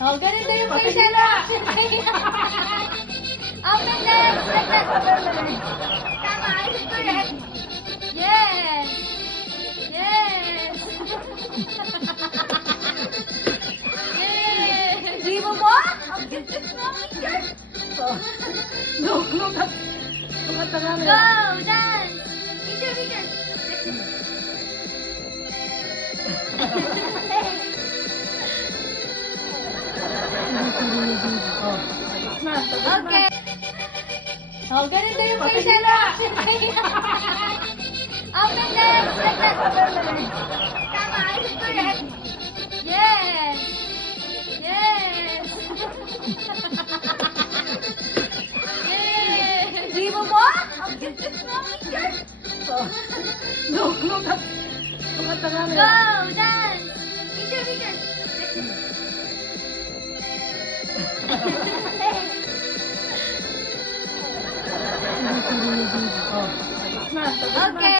Oh, ganito yung facial reaction. Open lips, like that. Tama, is it correct? Yes. Yes. Yes. Dribo mo? Ang cute-cute mo. Look at the Go, camera. dance. Picture. Okay. Oh, ganito yung facial reaction. Open lips, like that. Tama, is it correct? Yes. Yes. Yes. Dribo mo? Ang cute-cute mo. Look at the Go, camera. dance. Picture. Okay.